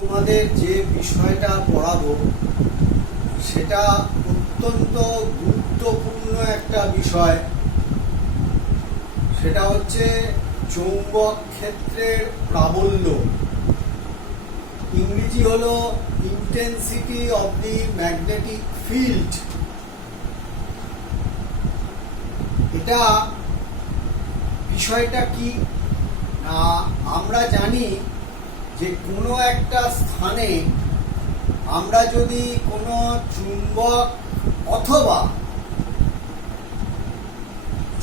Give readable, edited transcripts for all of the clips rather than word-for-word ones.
তোমাদের যে বিষয়টা পড়াবো সেটা অত্যন্ত গুরুত্বপূর্ণ একটা বিষয়। সেটা হচ্ছে চৌম্বক ক্ষেত্রের প্রাবল্য। ইংরেজি হলো intensity of the magnetic field. এটা বিষয়টা কি না, আমরা জানি যে কোনো একটা স্থানে আমরা যদি কোনো চুম্বক অথবা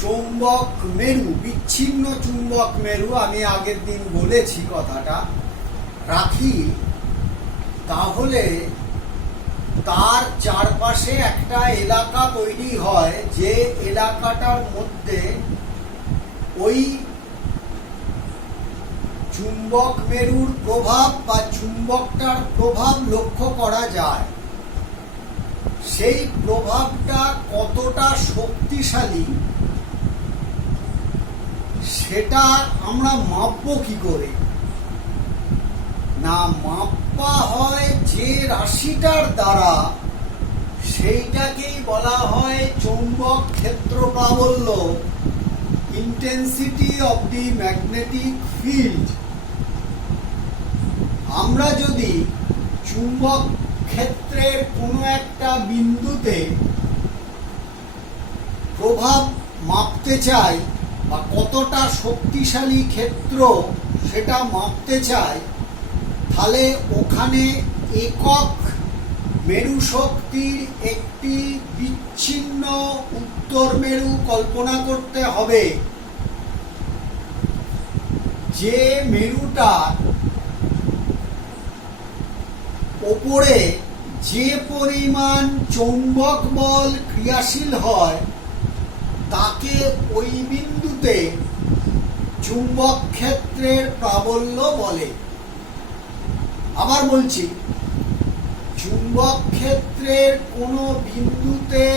চৌম্বক মেরু, বিচ্ছিন্ন চুম্বক মেরু, আমি আগের দিন বলেছি কথাটা, রাখি, তাহলে তার চারপাশে একটা এলাকা তৈরি হয়, যে এলাকাটার মধ্যে ওই চুম্বক মেরুর প্রভাব বা চুম্বকটার প্রভাব লক্ষ্য করা যায়। সেই প্রভাবটা কতটা শক্তিশালী সেটা আমরা মাপবো কি করে? না, মাপা হয় যে রাশিটার দ্বারা, সেইটাকেই বলা হয় চৌম্বক ক্ষেত্র প্রাবল্য, intensity of the magnetic field. আমরা যদি চুম্বক ক্ষেত্রের কোনো একটা বিন্দুতে প্রভাব মাপতে চাই বা কতটা শক্তিশালী ক্ষেত্র সেটা মাপতে চাই, তাহলে ওখানে একক মেরু শক্তির একটি বিচ্ছিন্ন উত্তর মেরু কল্পনা করতে হবে। যে মেরুটা ওপরে যে পরিমাণ চৌম্বক বল ক্রিয়াশীল হয়, তাকে ওই বিন্দুতে চুম্বক ক্ষেত্রের প্রাবল্য বলে। আবার বলছি, চুম্বক ক্ষেত্রের কোনো বিন্দুতে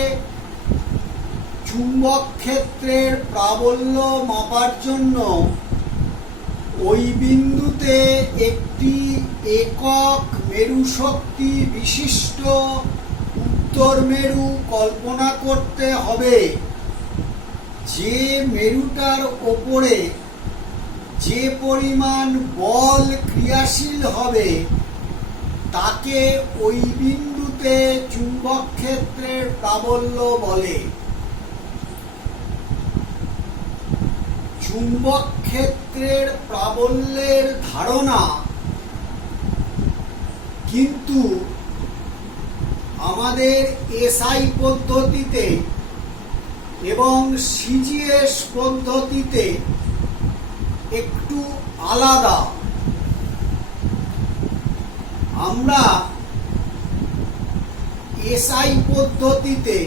চুম্বক ক্ষেত্রের প্রাবল্য মাপার জন্য ওই বিন্দুতে একটি একক মেরু শক্তি বিশিষ্ট উত্তর মেরু কল্পনা করতে হবে। যে মেরুটার ওপরে যে পরিমাণ বল ক্রিয়াশীল হবে, তাকে ওই বিন্দুতে চুম্বক ক্ষেত্রের প্রাবল্য বলে। চুম্বক ক্ষেত্রের প্রাবল্যের ধারণা কিন্তু আমাদের এসআই পদ্ধতিতে এবং সিজিএস পদ্ধতিতে একটু আলাদা। আমরা এসআই পদ্ধতিতে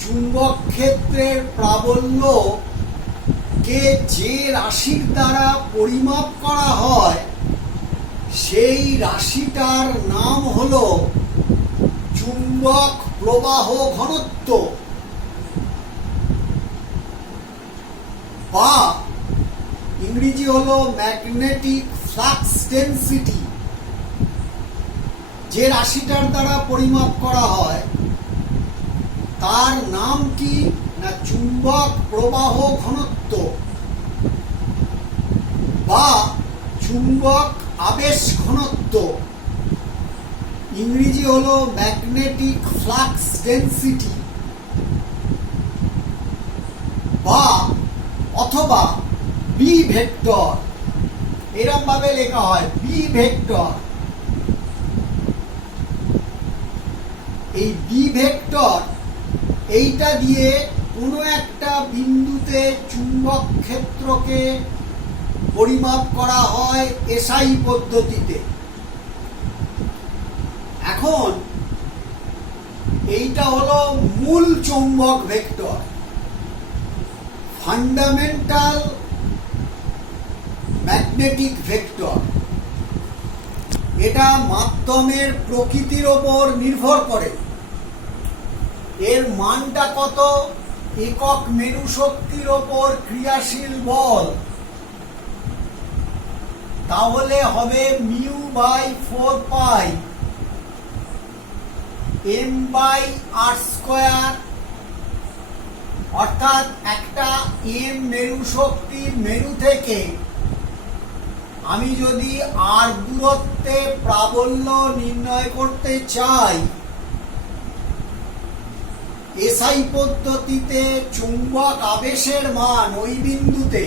চুম্বক ক্ষেত্রের প্রাবল্য কে যে রাশির দ্বারা পরিমাপ করা হয়, সেই রাশিটার নাম হলো চুম্বক প্রবাহ ঘনত্ব, বা ইংরেজি হলো ম্যাগনেটিক ফ্লাক্স ডেনসিটি। যে রাশিটার দ্বারা পরিমাপ করা হয় তার নাম কি না চুম্বক প্রবাহ ঘনত্ব বা চুম্বক আবেশ ঘনত্ব। ইংরেজি হলো ম্যাগনেটিক ফ্লাক্স ডেনসিটি, বা অথবা বি ভেক্টর, এরকম ভাবে লেখা হয় বি ভেক্টর। এই বি ভেক্টর, এইটা দিয়ে কোনো একটা বিন্দুতে চুম্বক ক্ষেত্রকে পরিমাপ করা হয় এসআই পদ্ধতিতে। এখন এইটা হলো মূল চৌম্বক ভেক্টর, ফান্ডামেন্টাল ম্যাগনেটিক ভেক্টর। এটা মাধ্যমের প্রকৃতির ওপর নির্ভর করে। এর মানটা কত? একক মেরু শক্তির ওপর ক্রিয়াশীল বল। তাহলে হবে mu by 4 pi M by R square, অর্থাৎ একটা এম মেরু শক্তির মেরু থেকে আমি যদি আর দূরত্বে প্রাবল্য নির্ণয় করতে চাই, এসআই পদ্ধতিতে চুম্বক আবেশের মান ওই বিন্দুতে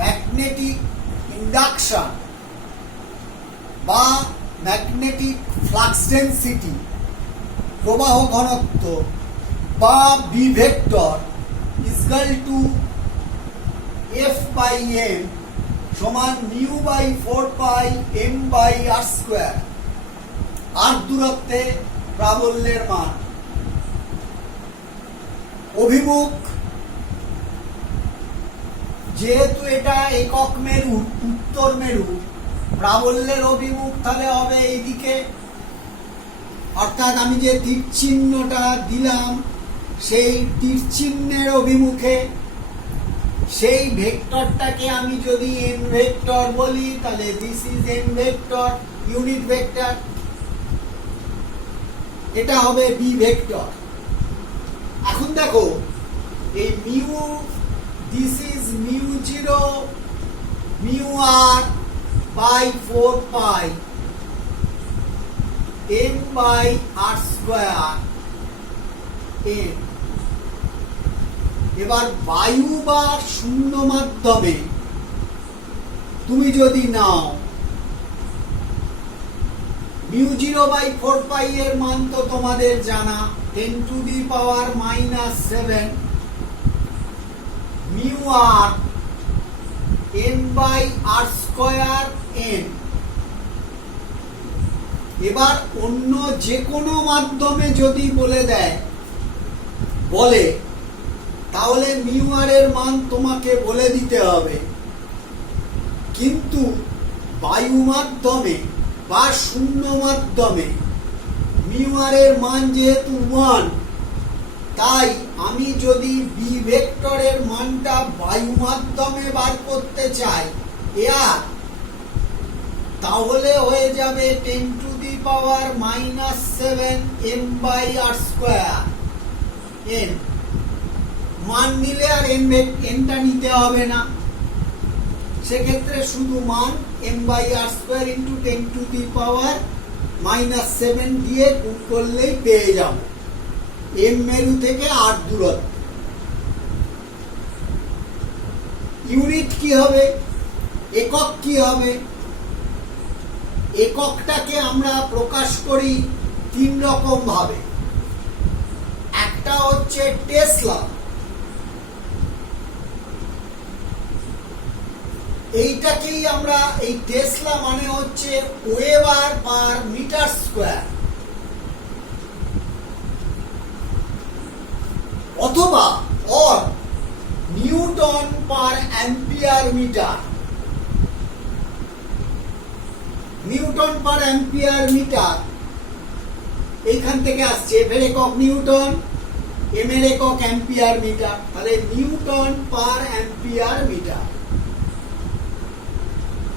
ম্যাগনেটিক ইন্ডাকশন বা ম্যাগনেটিক ফ্লাক্স ডেনসিটি প্রবাহ ঘনত্ব বা B vector is equal to F by M সমান mu by 4 pi M by R square, R দূরত্বে প্রাবল্যের মান। অভিমুখ, যেহেতু এটা একক মেরু, উত্তর মেরু, প্রাবল্যের অভিমুখ তাহলে হবে এইদিকে, অর্থাৎ আমি যে তীর চিহ্নটা দিলাম সেই তীর চিহ্নের অভিমুখে। সেই ভেক্টরটাকে আমি যদি এন ভেক্টর বলি তাহলে this is n vector, unit vector. এটা হবে বি ভেক্টর। এখন দেখো এই mu, this is mu 0 mu r by 4 pi M by R square n. এবার বায়ু বা শূন্য মাধ্যমে তুমি যদি নাও, মিউ 0 বাই 4 পাই এর মান তো তোমাদের জানা 10⁻⁻7 mu r n by R square n. এবার অন্য যে কোনো মাধ্যমে যদি বলে তাহলে মিউ আর এর মান তোমাকে বলে দিতে হবে, কিন্তু বায়ু মাধ্যমে বা শূন্য মাধ্যমে মিউ আর এর মান যেহেতু 1, তাই আমি যদি বি ভেক্টরের মানটা বায়ু মাধ্যমে বার করতে চাই এয়ার, তাহলে হয়ে যাবে 10⁻⁻7 m by R square n. মান নিলে আর এনটা নিতে হবে না, সেক্ষেত্রে শুধু মান m by R square into 10⁻⁻7 দিয়ে গুণ করলেই পেয়ে যাব এম মেরু থেকে আর দূরত্ব। ইউনিট কি হবে, একক কি হবে? এককটাকে আমরা প্রকাশ করি 3 রকম ভাবে। একটা হচ্ছে টেসলা, এইটাকেই আমরা, এই টেসলা মানে হচ্ছে ওয়েবার পার মিটার স্কোয়ার, অথবা newton per ampere metre. Newton per ampere metre এইখান থেকে আসছে, এফ এর একক নিউটন, এম এর একক অ্যাম্পিয়ার মিটার, তাহলে নিউটন পার অ্যাম্পিয়ার মিটার।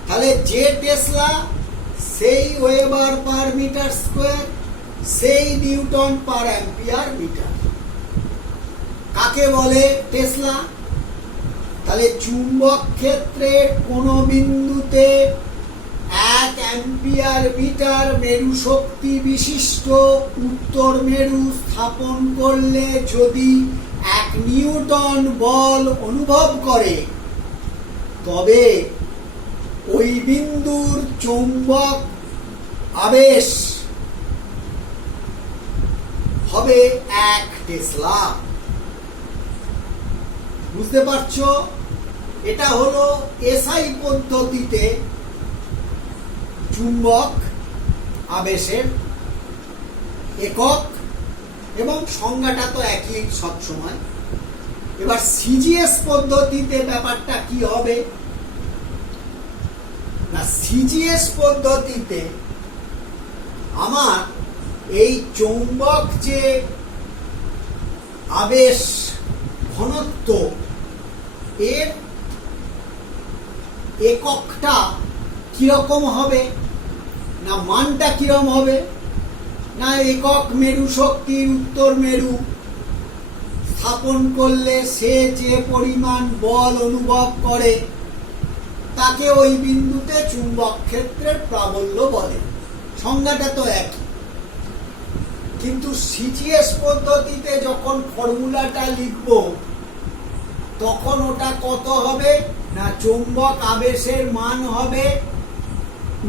তাহলে যে টেসলা সেই ওয়েবার পার মিটার স্কোয়ার, সেই নিউটন পার অ্যাম্পিয়ার মিটার। কাকে বলে টেসলা? তাহলে চুম্বক ক্ষেত্রের কোন বিন্দুতে 1 অ্যাম্পিয়ার মিটার মেরু শক্তি বিশিষ্ট উত্তর মেরু স্থাপন করলে যদি 1 নিউটন বল অনুভব করে, তবে ওই বিন্দুর চৌম্বক আবেশ হবে 1 টেসলা। বুঝতে পারছো? এটা হলো এসআই পদ্ধতিতে চুম্বক আবেশের একক, এবং সংজ্ঞাটা তো একই সবসময়। এবার সিজিএস পদ্ধতিতে ব্যাপারটা কি হবে না, সিজিএস পদ্ধতিতে আমার এই চৌম্বক যে আবেশ ঘনত্ব, এর এককটা কিরকম হবে, না মানটা কিরকম হবে, না একক মেরু শক্তির উত্তর মেরু স্থাপন করলে সে যে পরিমাণ বল অনুভব করে তাকে ওই বিন্দুতে চুম্বক ক্ষেত্রের প্রাবল্য বলে। সংজ্ঞাটা তো একই, কিন্তু সিজিএস পদ্ধতিতে যখন ফর্মুলাটা লিখব তখন ওটা কত হবে, না চৌম্বক আবেশের মান হবে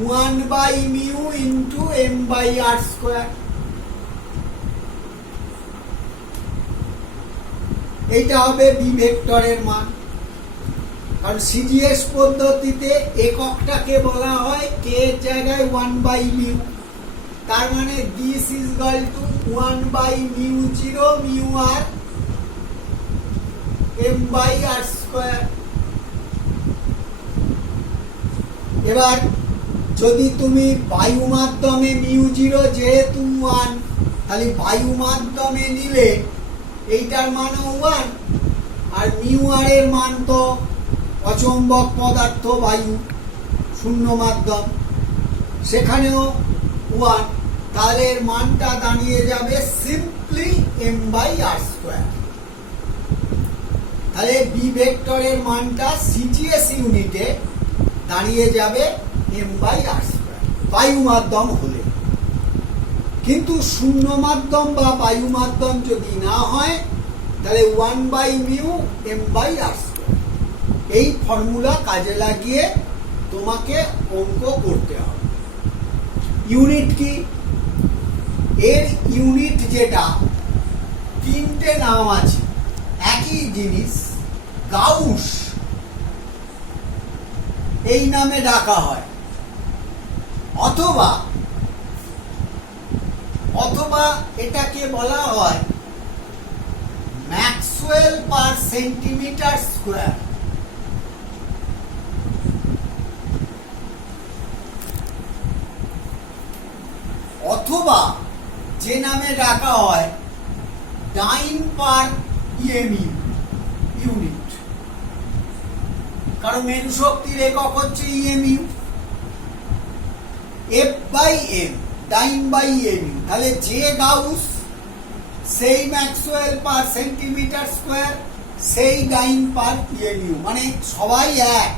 1/μ ইন্টু m/r²। এইটা হবে বি ভেক্টরের মান। কারণ সিজিএস পদ্ধতিতে এককটাকে বলা হয় কে এর জায়গায় 1/μ, তার মানে this is equal two 1/μ0 μr m/r²। এবার যদি তুমি বায়ু মাধ্যমে μ0 যেহেতু 1, তাহলে বায়ু মাধ্যমে নিলে এইটার মানও 1, আর μr এর মান তো অচৌম্বক পদার্থ বায়ু শূন্য মাধ্যম, সেখানেও 1, তাহলে এর মানটা দাঁড়িয়ে যাবে সিম্পলি m/r²। তাহলে বি ভেক্টরের মানটা সিজিএস ইউনিটে দাঁড়িয়ে যাবে m/r² বায়ু মাধ্যম হলে। কিন্তু শূন্য মাধ্যম বা বায়ু মাধ্যম যদি না হয় তাহলে 1/μ m/r²। এই ফর্মুলা কাজে লাগিয়ে তোমাকে অঙ্ক করতে হবে। ইউনিট কি? এর ইউনিট যেটা, তিনটে নাম আছে, একই জিনিস, গাউস এই নামে ডাকা হয়, অথবা এটাকে বলা হয় ম্যাক্সওয়েল পার সেন্টিমিটার স্কয়ার। অথবা যে নামে ডাকা হয় ডাইন পার ইএমইউ ইউনিট, কারণ মেরু শক্তির একক হচ্ছে EMU, F/m dine by EMU. তাহলে যে গাউস সেই ম্যাক্সওয়েল পার সেন্টিমিটার স্কয়ার, সেই ডাইন পার ইএমইউ, মানে সবাই এক।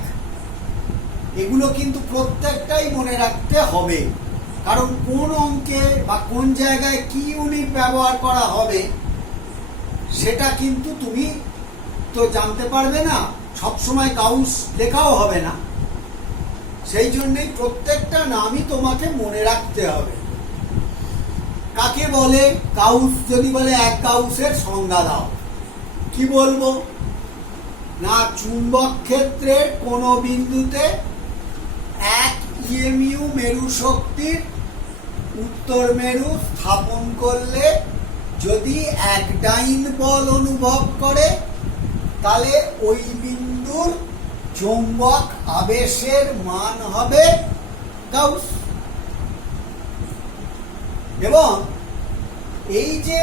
এগুলো কিন্তু প্রত্যেকটাই মনে রাখতে হবে, কারণ কোন অঙ্কে বা কোন জায়গায় কি ইউনিট ব্যবহার করা হবে সেটা কিন্তু তুমি তো জানতে পারবে না, সবসময় গাউস লেখাও হবে না। সেই জন্যই প্রত্যেকটা নামই তোমাকে মনে রাখতে হবে। কাকে বলে গাউস? যদি বলে এক গাউসের সংজ্ঞা দাও, কি বলবো? না চুম্বক ক্ষেত্রের কোন বিন্দুতে এক ইএমইউ মেরু শক্তির উত্তর মেরু স্থাপন করলে যদি এক ডাইন বল অনুভব করে তাহলে ওই বিন্দুর চৌম্বক আবেশের মান হবে গাউস। এবং এই যে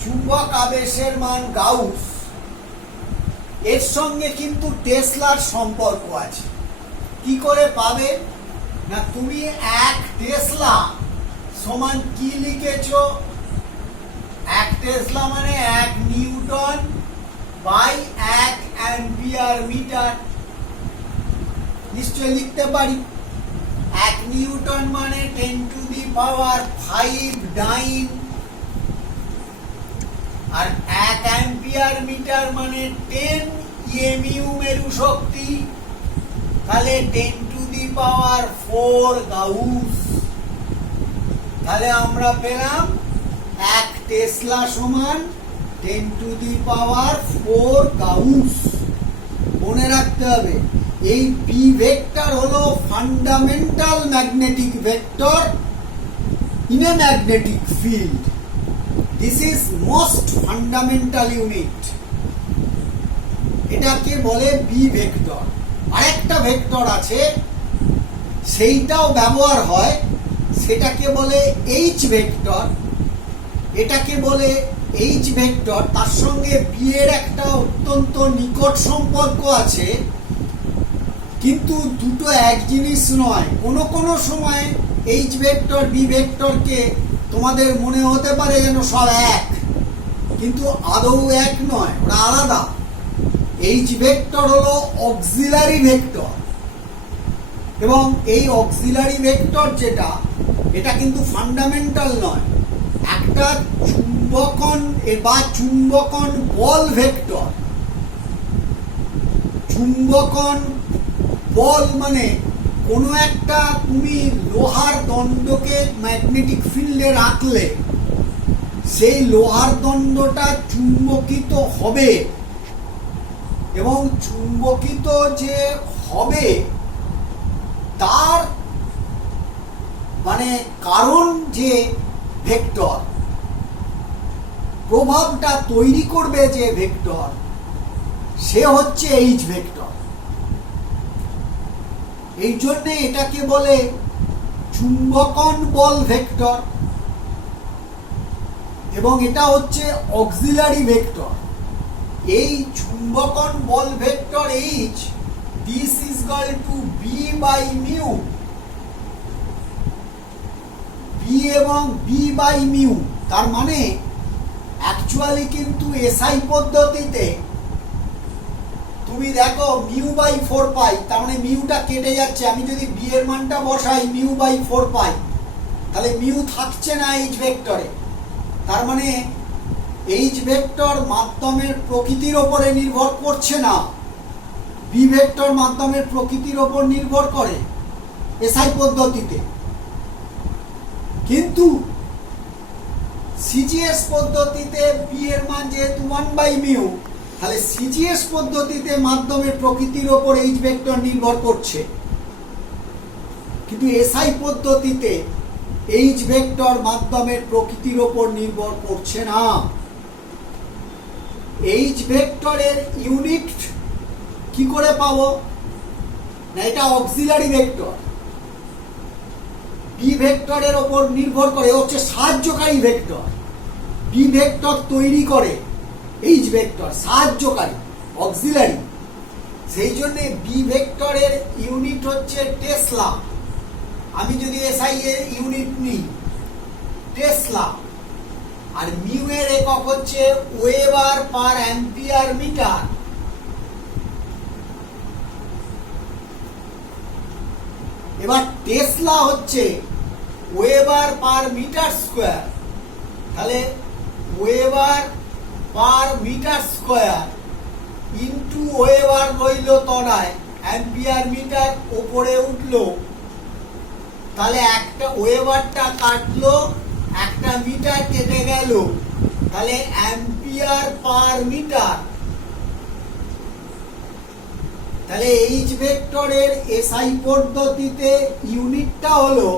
চুম্বক আবেশের মান গাউস, এর সঙ্গে কিন্তু টেসলার সম্পর্ক আছে। কি করে পাবে? না তুমি এক টেসলা সমান কি লিখেছো? এক টেসলা মানে 1 নিউটন বাই 1 অ্যাম্পিয়ার মিটার। নিশ্চয় লিখতে পারি। 1 নিউটন মানে 10⁵ ডাইন, আর 1 অ্যাম্পিয়ার মিটার মানে 10 ইএমইউ মেরু শক্তি, তাহলে 10⁴ গাউস। তাহলে আমরা পেলাম 1 টেসলা সমান 10⁴ গাউস। মনে রাখতে হবে এই বি ভেক্টর হলো fundamental magnetic vector in a magnetic field. This is most fundamental unit. এটাকে বলে বি ভেক্টর। আরেকটা ভেক্টর আছে, সেইটাও ব্যবহার হয়, সেটাকে বলে এইচ ভেক্টর। এটাকে বলে এইচ ভেক্টর, তার সঙ্গে বি এর একটা অত্যন্ত নিকট সম্পর্ক আছে, কিন্তু দুটো এক জিনিস নয়। কোনো কোনো সময় এইচ ভেক্টর বি ভেক্টরকে তোমাদের মনে হতে পারে যেন সব এক, কিন্তু আদৌ এক নয়, ওরা আলাদা। এইচ ভেক্টর হলো অক্সিলারি ভেক্টর, এবং এই অক্সিলারি ভেক্টর যেটা, এটা কিন্তু ফান্ডামেন্টাল নয়। একটা চুম্বকন বা চুম্বকন বল ভেক্টর। চুম্বকন বল মানে কোনো একটা তুমি লোহার দণ্ডকে ম্যাগনেটিক ফিল্ডে রাখলে সেই লোহার দণ্ডটা চুম্বকিত হবে, এবং চুম্বকিত যে হবে তার মানে কারণ যে ভেক্টর, প্রভাবটা তৈরি করবে যে ভেক্টর, সে হচ্ছে এইচ ভেক্টর। এই জন্যে এটাকে বলে চুম্বকন বল ভেক্টর, এবং এটা হচ্ছে অক্সিলারি ভেক্টর। এই চুম্বকন বল vector H, this is equal to B by mu. B এবং বি বাই মিউ, তার মানে অ্যাকচুয়ালি কিন্তু এসআই পদ্ধতিতে তুমি দেখো মিউ বাই 4 পাই, তার মানে মিউটা কেটে যাচ্ছে। আমি যদি বি এর মানটা বসাই মিউ বাই 4 পাই, তাহলে মিউ থাকছে না এইচ ভেক্টরে। তার মানে এইচ ভেক্টর মাধ্যমের প্রকৃতির ওপরে নির্ভর করছে না, বি ভেক্টর মাধ্যমের প্রকৃতির ওপর নির্ভর করে এসআই পদ্ধতিতে। কিন্তু সিজিএস পদ্ধতিতে বি এর মান যেহেতু 1 বাই মিউ, তাহলে সিজিএস পদ্ধতিতে মাধ্যমের প্রকৃতির ওপর এইচ ভেক্টর নির্ভর করছে, কিন্তু এসআই পদ্ধতিতে এইচ ভেক্টর মাধ্যমের প্রকৃতির ওপর নির্ভর করছে না। এইচ ভেক্টরের ইউনিট কি করে পাবো না, এটা অক্সিলারি ভেক্টর, বি ভেক্টরের ওপর নির্ভর করে, হচ্ছে সাহায্যকারী ভেক্টর। বি ভেক্টর তৈরি করে এইচ ভেক্টর, সাহায্যকারী, অক্সিলারি। সেই জন্য বি ভেক্টরের ইউনিট হচ্ছে টেসলা। আমি যদি এসআই এর ইউনিট নিই টেসলা, আর মিউ এর একক হচ্ছে ওয়েবার পার অ্যাম্পিয়ার মিটার। এবার টেসলা হচ্ছে ওয়েবার পার মিটার স্কোয়ার, তাহলে weber per metre square into weber রইল তলায়, অ্যাম্পিয়ার মিটার উপরে উঠলো, তাহলে একটা ওয়েবারটা কাটলো, একটা মিটার কেটে গেল, তাহলে অ্যাম্পিয়ার পার মিটার। তাহলে এইচ ভেক্টরের এসআই পদ্ধতিতে ইউনিটটা হলো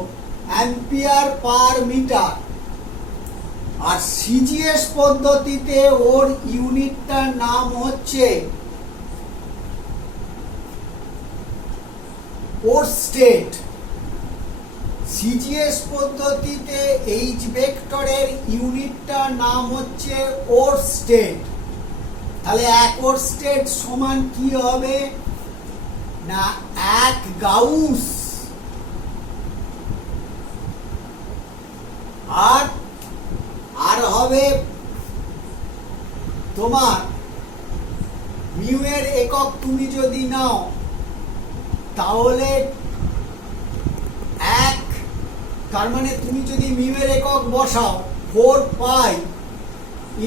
অ্যাম্পিয়ার পার মিটার, আর সিজিএস পদ্ধতিতে ওর ইউনিটটার নাম হচ্ছে ওর স্টেট। সিজিএস পদ্ধতিতে এইচ ভেক্টরের ইউনিটটার নাম হচ্ছে ওর স্টেট। তাহলে এক ওর স্টেট সমান কি হবে না, 1 গাউস, আর হবে তোমার মিউ এর একক তুমি যদি নাও তাহলে 1, তার মানে তুমি যদি মিউ এর একক বসাও 4 পাই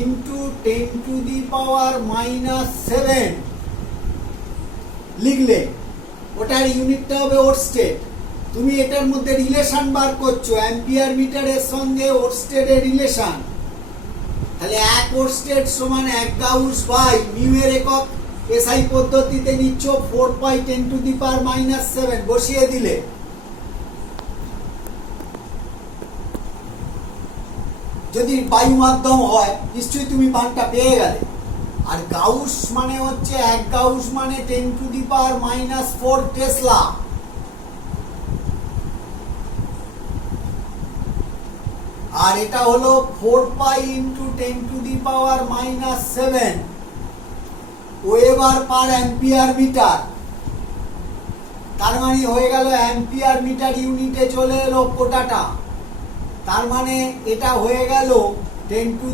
ইন্টু 10⁻⁻7 লিখলে, ওটার ইউনিটটা হবে ওর স্টেট। তুমি এটার মধ্যে রিলেশন বার করছো অ্যাম্পিয়ার মিটারের সঙ্গে ওর স্টেটের রিলেশন, তাহলে 1 ওর স্টেট সমান 1 গাউস বাই মিউ এর একক এসআই পদ্ধতিতে নিচ্ছ 4 পাই 10⁻⁻7 বসিয়ে দিলে, যদি বায়ু মাধ্যম হয় নিশ্চয়ই তুমি মানটা পেয়ে গেলে। আর গাউস মানে হচ্ছে 1 গাউস মানে 10⁻⁻4 টেসলা। আর এটা হলো 4 pi into 10⁻⁻7 weber per ampere metre. তার মানে হয়ে গেল অ্যাম্পিয়ার মিটার ইউনিটে চলে এলো কোটাটা, তার মানে এটা হয়ে গেল 10⁻³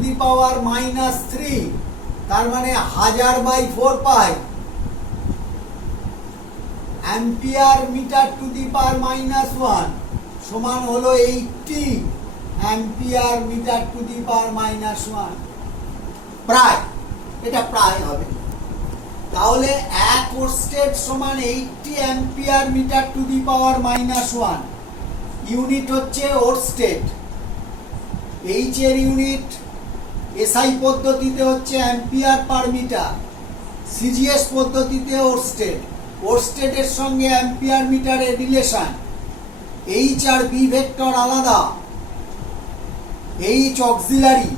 তার মানে 1000/4 ampere metre to the power -1 সমান হলো 80 ampere metre to the power -1। প্রায়, এটা প্রায় হবে। তাহলে 1 ওরস্টেড সমান 80 ampere metre to the power -1। Unit হচ্ছে ওরস্টেড, এইচ এর ইউনিট এসআই পদ্ধতিতে হচ্ছে অ্যাম্পিয়ার পার মিটার, সিজিএস পদ্ধতিতে ওরস্টেড। ওরস্টেডের সঙ্গে অ্যাম্পিয়ার মিটারের রিলেশন, এইচ আর বি ভেক্টর আলাদা। এইচ অক্সিলারি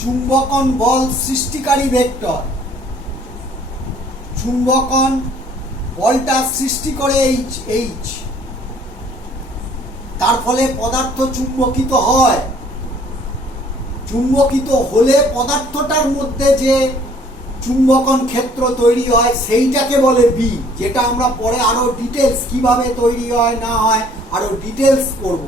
চুম্বকন বল সৃষ্টিকারী ভেক্টর, চুম্বকন বলটা সৃষ্টি করে এইচ, তার ফলে পদার্থ চুম্বকিত হয়। চুম্বকিত হলে পদার্থটার মধ্যে যে চুম্বকন ক্ষেত্র তৈরি হয় সেইটাকে বলে বি, যেটা আমরা পরে আরো ডিটেলস কিভাবে তৈরি হয় না হয় আরো ডিটেলস করব।